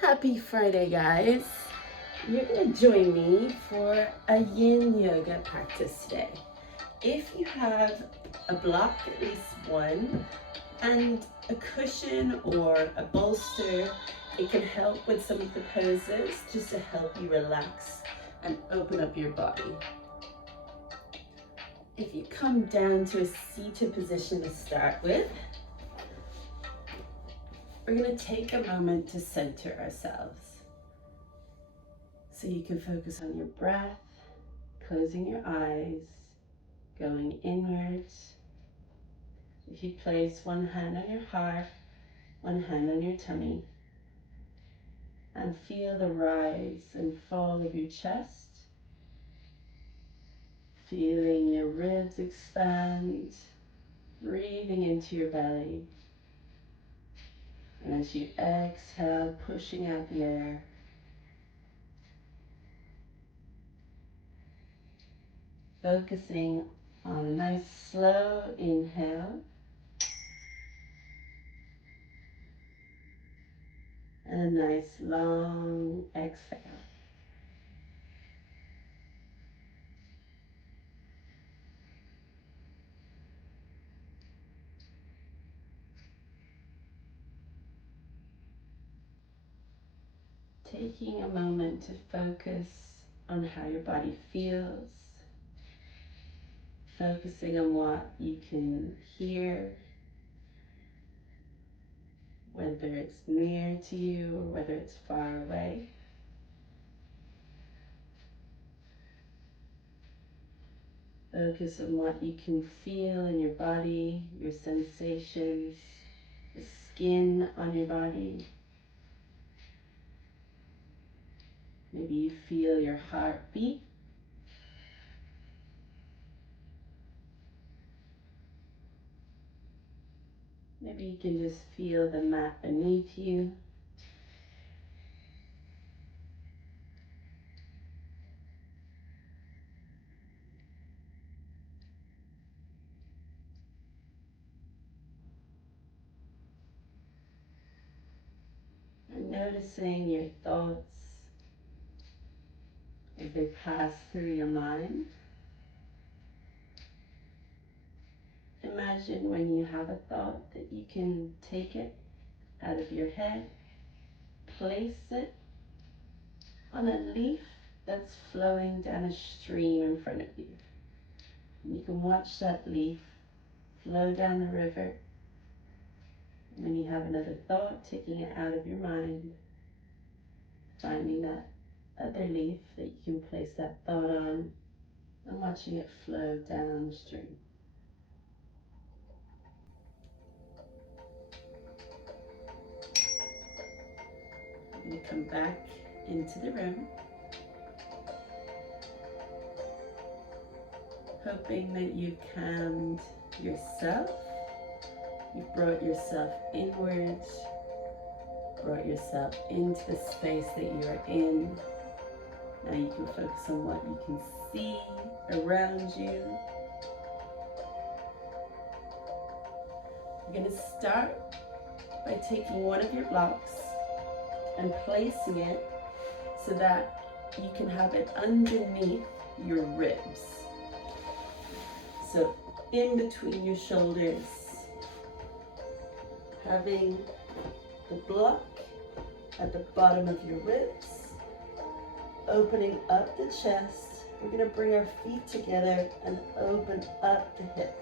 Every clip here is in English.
Happy Friday, guys. You're going to join me for a Yin Yoga practice today. If you have a block, at least one, and a cushion or a bolster, it can help with some of the poses just to help you relax and open up your body. If you come down to a seated position to start with, we're going to take a moment to center ourselves. So you can focus on your breath, closing your eyes, going inwards. If you place one hand on your heart, one hand on your tummy, and feel the rise and fall of your chest, feeling your ribs expand, breathing into your belly. And as you exhale, pushing out the air, focusing on a nice slow inhale and a nice long exhale. Taking a moment to focus on how your body feels, focusing on what you can hear, whether it's near to you or whether it's far away. Focus on what you can feel in your body, your sensations, the skin on your body. Maybe you feel your heartbeat. Maybe you can just feel the mat beneath you. And noticing your thoughts as they pass through your mind. Imagine when you have a thought that you can take it out of your head, place it on a leaf that's flowing down a stream in front of you. And you can watch that leaf flow down the river. And when you have another thought, taking it out of your mind, finding that other leaf that you can place that thought on and watching it flow down the stream. I'm going to come back into the room, hoping that you've calmed yourself, you've brought yourself inwards, brought yourself into the space that you are in. Now you can focus on what you can see around you. You're going to start by taking one of your blocks and placing it so that you can have it underneath your ribs. So in between your shoulders, having the block at the bottom of your ribs, opening up the chest. We're going to bring our feet together and open up the hips.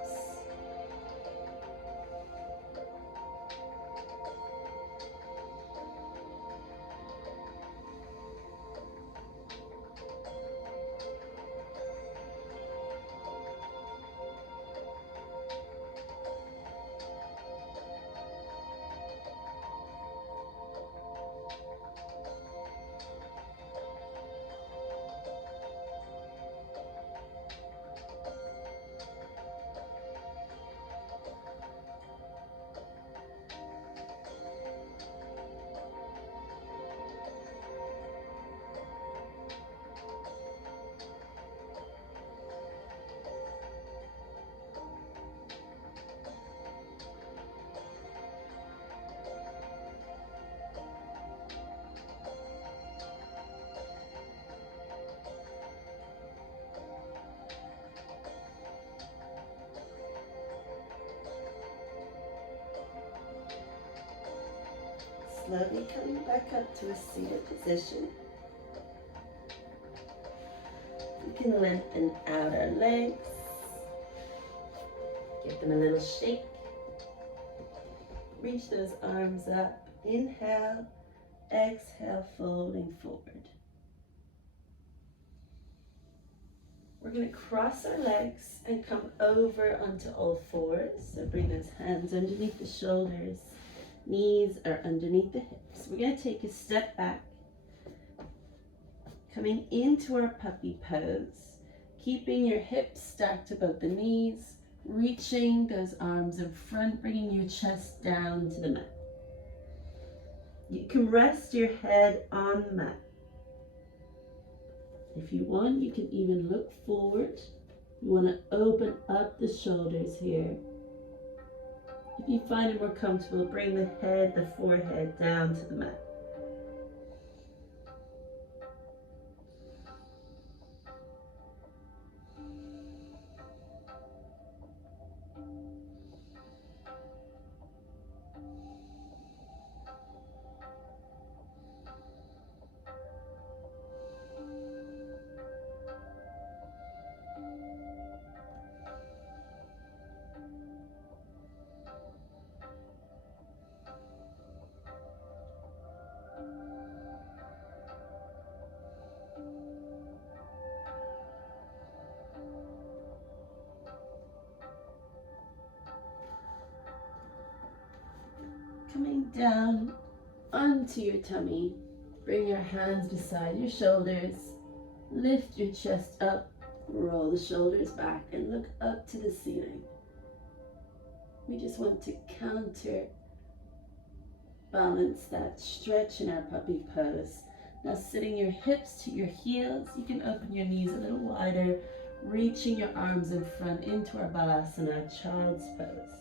Slowly coming back up to a seated position. We can lengthen out our legs. Give them a little shake. Reach those arms up. Inhale, exhale, folding forward. We're going to cross our legs and come over onto all fours. So bring those hands underneath the shoulders. Knees are underneath the hips. We're going to take a step back. Coming into our puppy pose. Keeping your hips stacked above the knees. Reaching those arms in front, bringing your chest down to the mat. You can rest your head on the mat. If you want, you can even look forward. You want to open up the shoulders here. If you find it more comfortable, bring the head, the forehead down to the mat. Coming down onto your tummy, bring your hands beside your shoulders, lift your chest up, roll the shoulders back and look up to the ceiling. We just want to counter balance that stretch in our puppy pose. Now sitting your hips to your heels, you can open your knees a little wider, reaching your arms in front into our balasana, child's pose.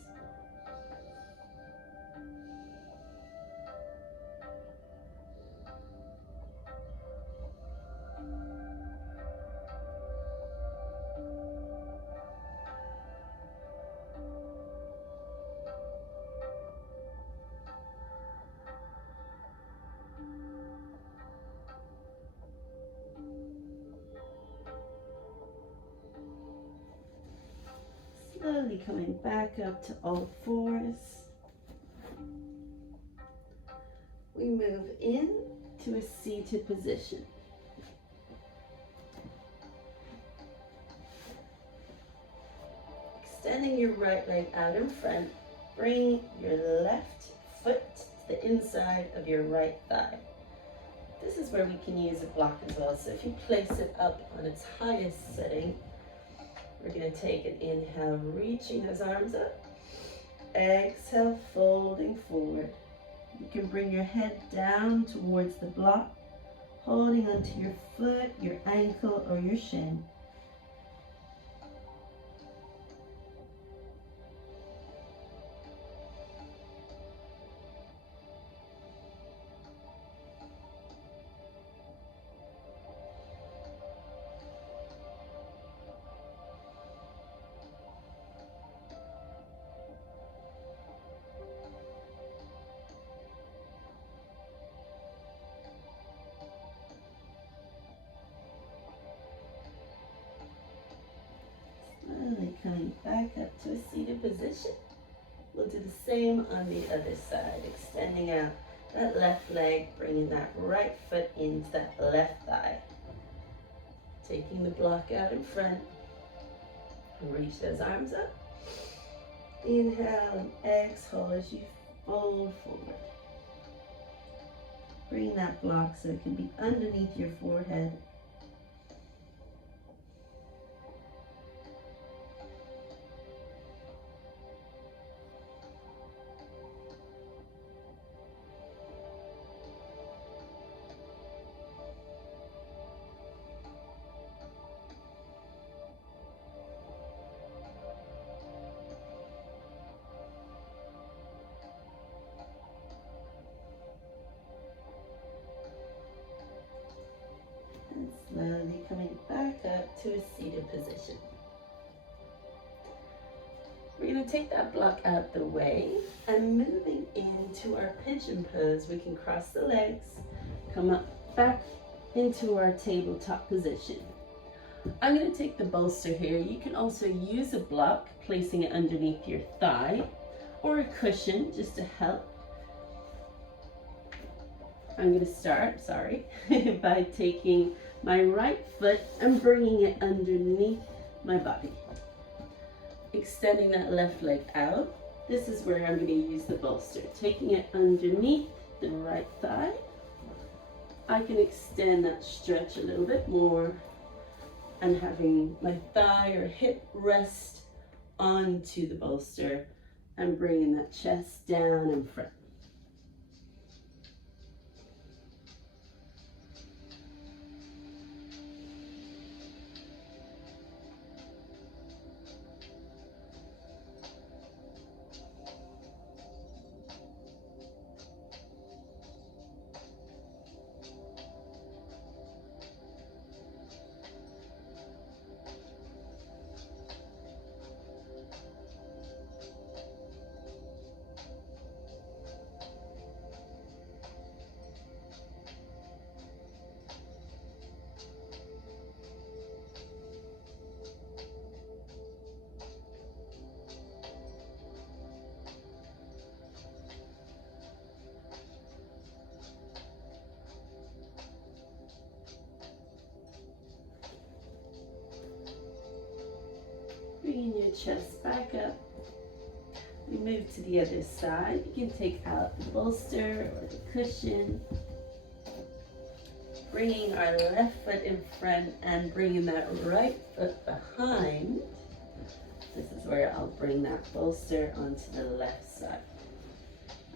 Slowly coming back up to all fours. We move in to a seated position. Extending your right leg out in front, bring your left foot to the inside of your right thigh. This is where we can use a block as well. So if you place it up on its highest setting, we're going to take an inhale, reaching those arms up. Exhale, folding forward. You can bring your head down towards the block, holding onto your foot, your ankle, or your shin. Slowly coming back up to a seated position. We'll do the same on the other side, extending out that left leg, bringing that right foot into that left thigh. Taking the block out in front, reach those arms up. Inhale and exhale as you fold forward. Bring that block so it can be underneath your forehead. And slowly coming back up to a seated position. We're going to take that block out the way and moving into our pigeon pose. We can cross the legs, come up back into our tabletop position. I'm going to take the bolster here. You can also use a block, placing it underneath your thigh, or a cushion just to help. I'm going to start, by taking my right foot and bringing it underneath my body. Extending that left leg out. This is where I'm going to use the bolster. Taking it underneath the right thigh. I can extend that stretch a little bit more and having my thigh or hip rest onto the bolster and bringing that chest down in front. Bringing your chest back up. We move to the other side. You can take out the bolster or the cushion. Bringing our left foot in front and bringing that right foot behind. This is where I'll bring that bolster onto the left side.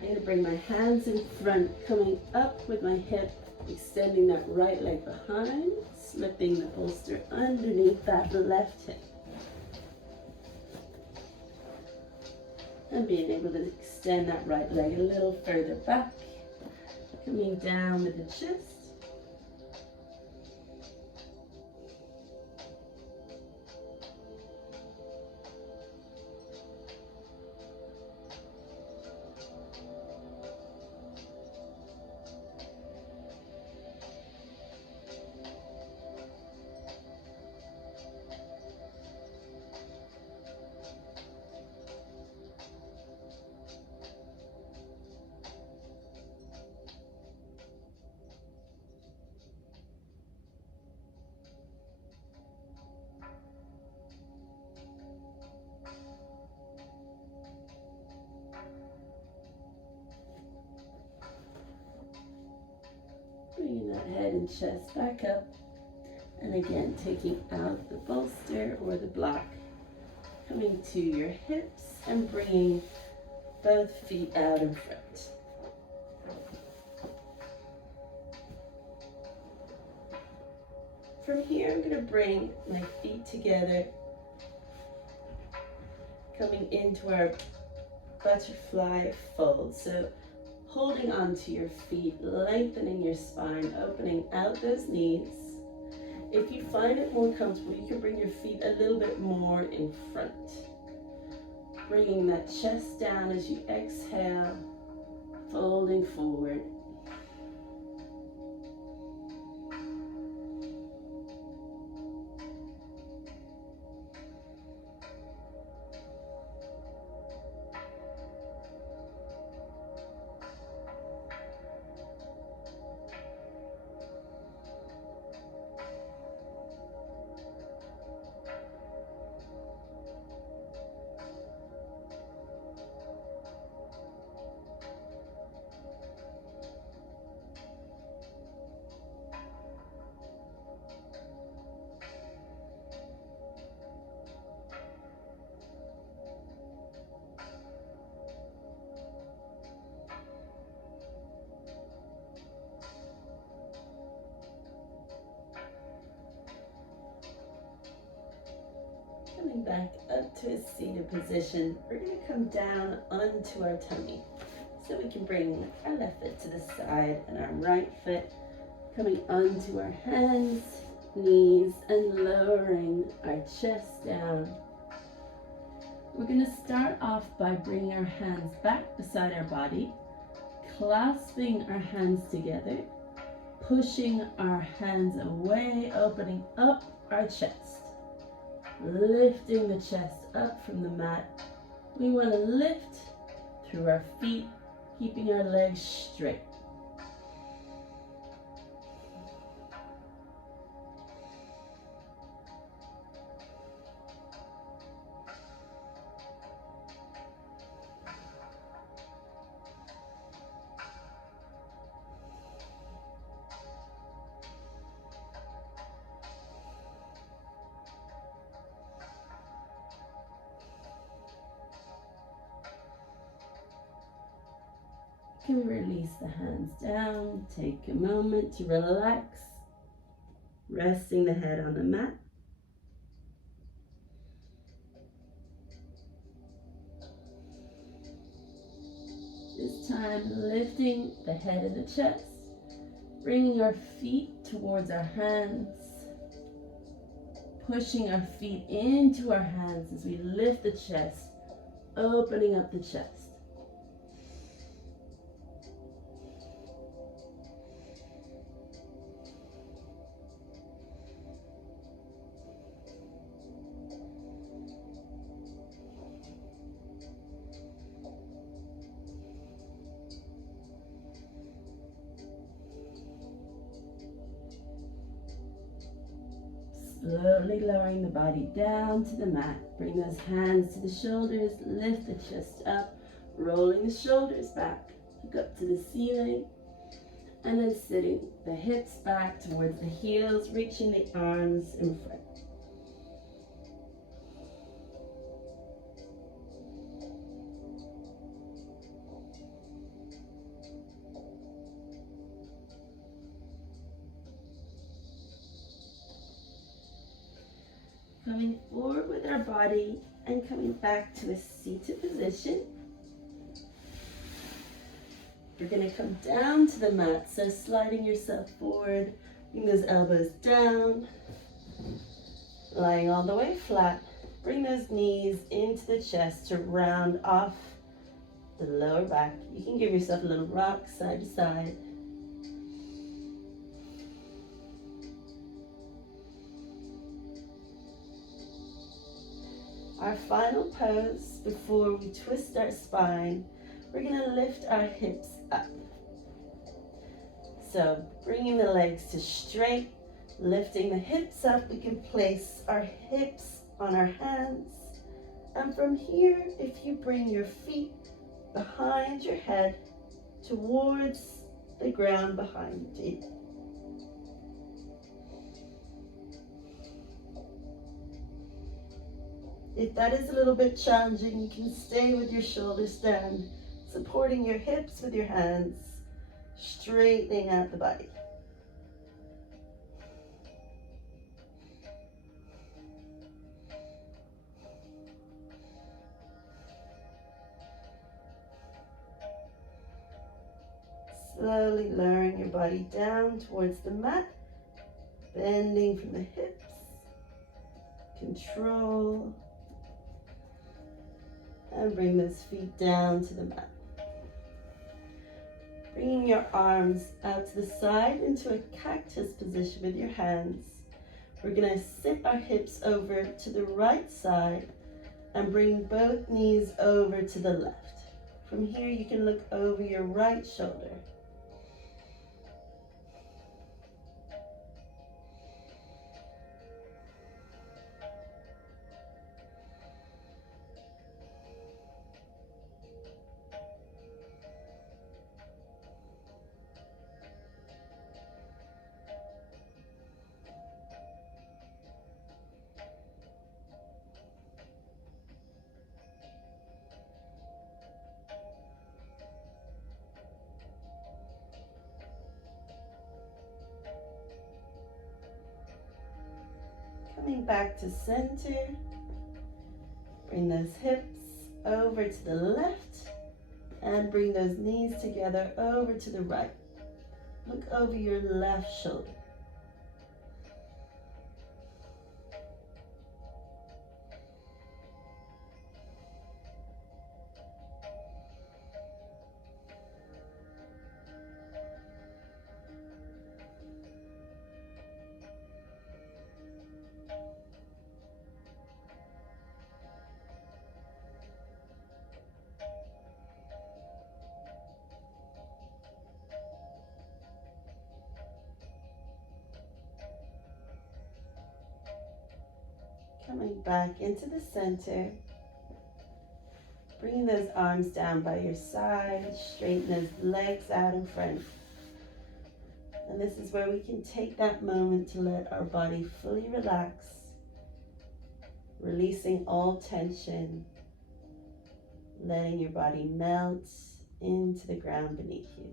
I'm going to bring my hands in front, coming up with my hip, extending that right leg behind, slipping the bolster underneath that left hip. And being able to extend that right leg a little further back, coming down with the chest. Bringing that head and chest back up. And again, taking out the bolster or the block. Coming to your hips and bringing both feet out in front. From here, I'm going to bring my feet together. Coming into our butterfly fold. So holding onto your feet, lengthening your spine, opening out those knees. If you find it more comfortable, you can bring your feet a little bit more in front. Bringing that chest down as you exhale, folding forward. Coming back up to a seated position, we're going to come down onto our tummy. So we can bring our left foot to the side and our right foot coming onto our hands, knees, and lowering our chest down. We're going to start off by bringing our hands back beside our body, clasping our hands together, pushing our hands away, opening up our chest, lifting the chest up from the mat. We want to lift through our feet, keeping our legs straight. Can we release the hands down? Take a moment to relax, resting the head on the mat. This time, lifting the head and the chest, bringing our feet towards our hands, pushing our feet into our hands as we lift the chest, opening up the chest. Slowly lowering the body down to the mat. Bring those hands to the shoulders, lift the chest up, rolling the shoulders back, look up to the ceiling, and then sitting the hips back towards the heels, reaching the arms in front. Coming forward with our body and coming back to a seated position. We're going to come down to the mat, so sliding yourself forward, bring those elbows down, lying all the way flat. Bring those knees into the chest to round off the lower back. You can give yourself a little rock side to side. Our final pose before we twist our spine, we're going to lift our hips up. So bringing the legs to straight, lifting the hips up, we can place our hips on our hands. And from here, if you bring your feet behind your head towards the ground behind you. If that is a little bit challenging, you can stay with your shoulders down, supporting your hips with your hands, straightening out the body. Slowly lowering your body down towards the mat, bending from the hips, control, and bring those feet down to the mat. Bringing your arms out to the side into a cactus position with your hands. We're going to sit our hips over to the right side and bring both knees over to the left. From here, you can look over your right shoulder. Coming back to center, bring those hips over to the left and bring those knees together over to the right. Look over your left shoulder. Coming back into the center. Bringing those arms down by your side. Straighten those legs out in front. And this is where we can take that moment to let our body fully relax. Releasing all tension. Letting your body melt into the ground beneath you.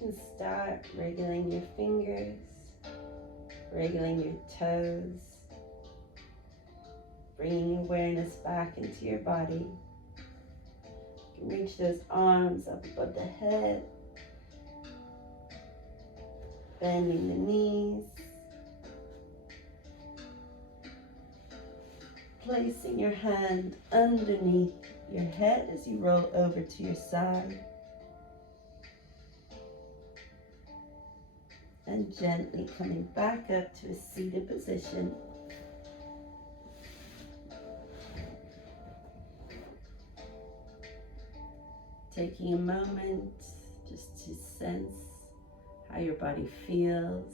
You can start wriggling your fingers, wriggling your toes, bringing awareness back into your body. You can reach those arms up above the head, bending the knees, placing your hand underneath your head as you roll over to your side. And gently coming back up to a seated position. Taking a moment just to sense how your body feels.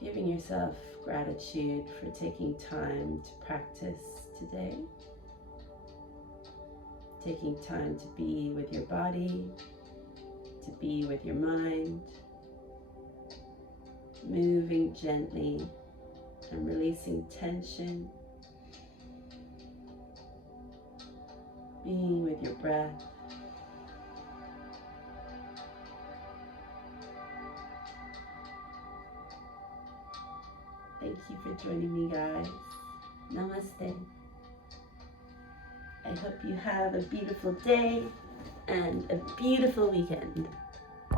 Giving yourself gratitude for taking time to practice today. Taking time to be with your body, to be with your mind, moving gently and releasing tension, being with your breath. Thank you for joining me, guys. Namaste. I hope you have a beautiful day and a beautiful weekend.